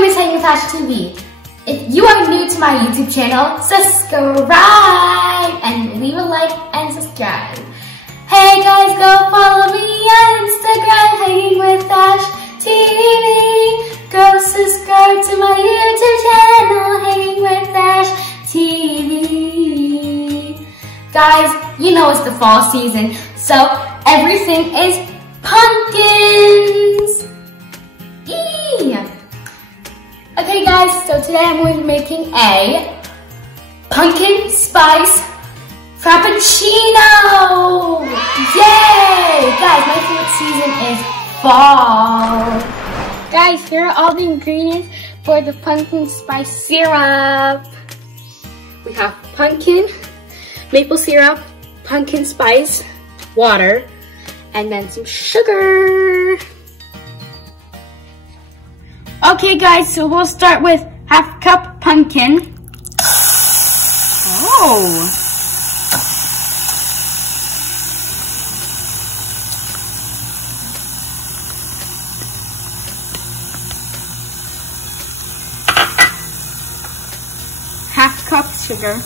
name is TV. If you are new to my YouTube channel, subscribe and leave a like and subscribe. Hey guys, go follow me on Instagram, Hanging with Ash TV. Go subscribe to my YouTube channel, Hanging with Ash TV. Guys, you know it's the fall season, so everything is pumpkins. Eee! Okay guys, so today I'm going to be making a pumpkin spice Frappuccino! Yay! Guys, my favorite season is fall. Guys, here are all the ingredients for the pumpkin spice syrup. We have pumpkin, maple syrup, pumpkin spice, water, and then some sugar. Okay guys, so we'll start with half cup pumpkin. Oh. Half cup sugar.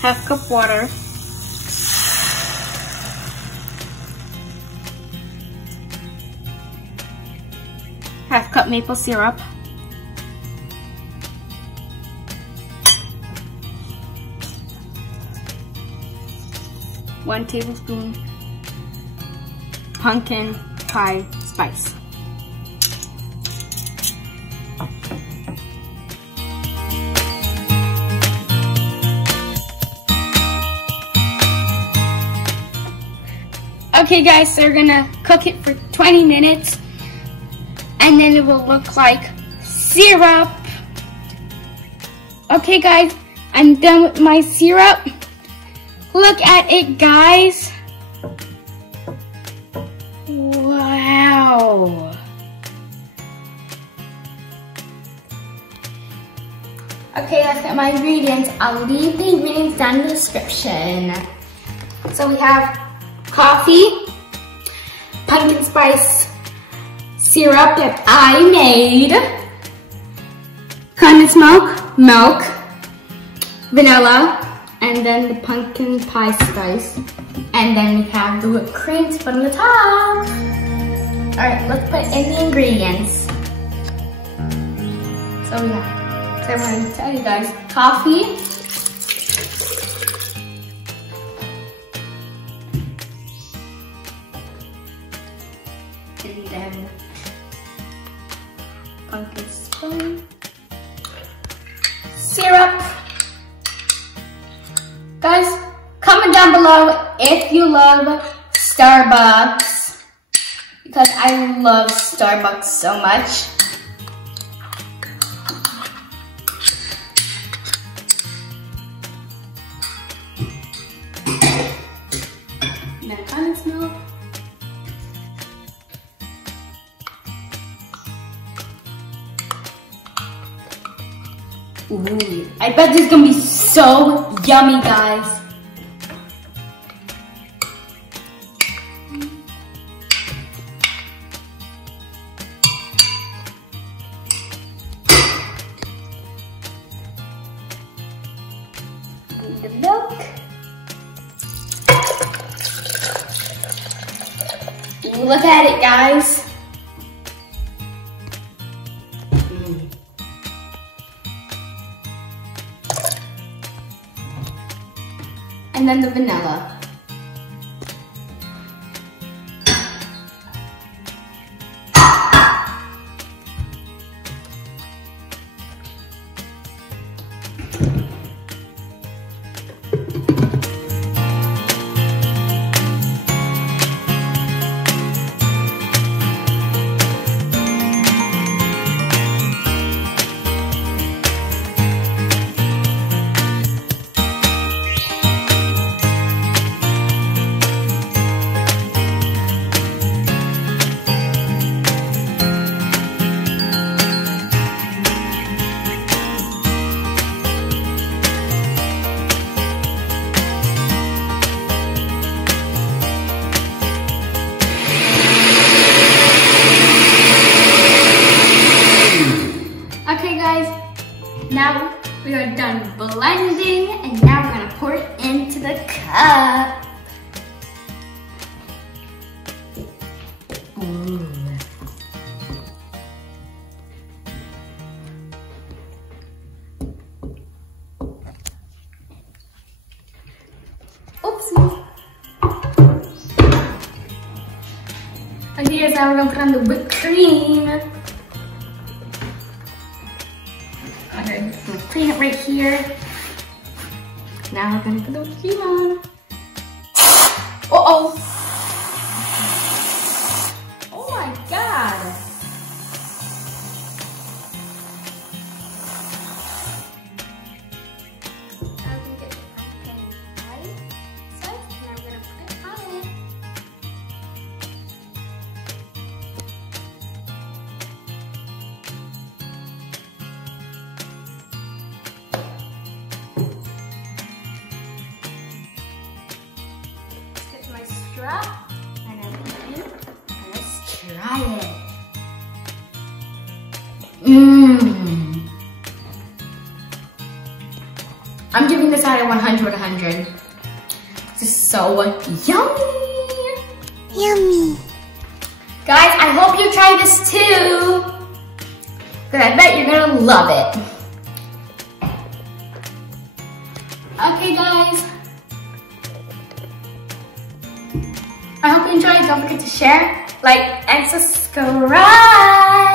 Half cup water. Half cup maple syrup. One tablespoon pumpkin pie spice. Okay guys, so we're gonna cook it for 20 minutes and then it will look like syrup. Okay guys, I'm done with my syrup. Look at it guys. Wow. Okay, let's get my ingredients. I'll leave the ingredients down in the description. So we have coffee, pumpkin spice syrup that I made, condensed milk, vanilla, and then the pumpkin pie spice. And then we have the whipped cream to put on the top. Alright, let's put in the ingredients. So I'm going to tell you guys, coffee, and then pumpkin spice syrup. Guys, comment down below if you love Starbucks, because I love Starbucks so much. And then condensed milk. Ooh, I bet this is gonna be so yummy, guys. And the milk. Ooh, look at it, guys. And then the vanilla. up. Ooh. Oopsie. And here's now we're gonna put on the whipped cream. Okay, I'm putting it right here. Now we're gonna put the whipped cream on. Uh-oh. Oh my god. And then let's try it. I'm giving this out of 100. This is so yummy. Yummy. Guys, I hope you try this too. Because I bet you're gonna love it. Okay guys. I hope you enjoyed. Don't forget to share, like, and subscribe.